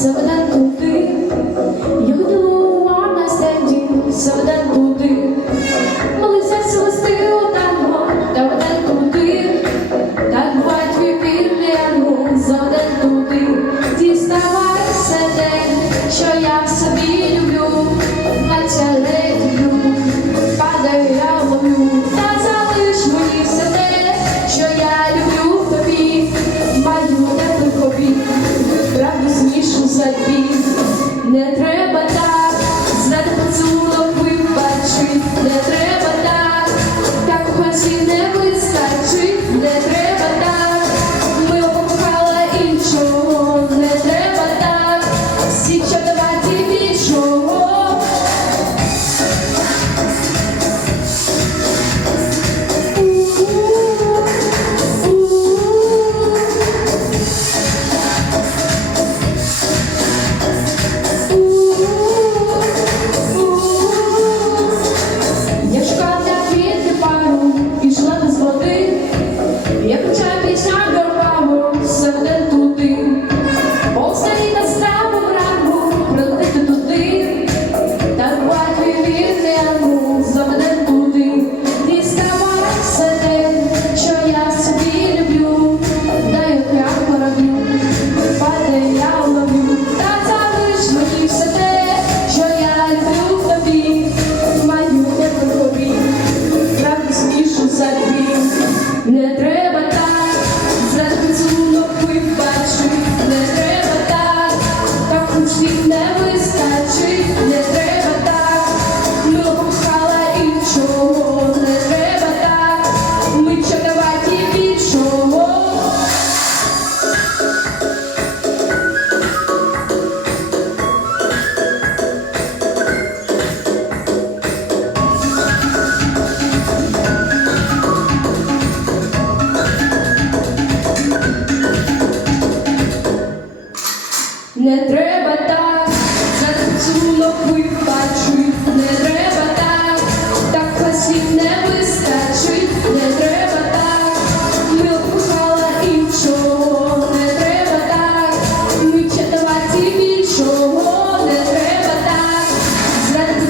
so that to be you do understand you so that to be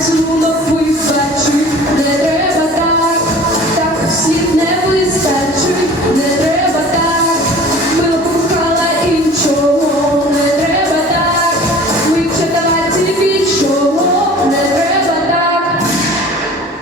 цю написано.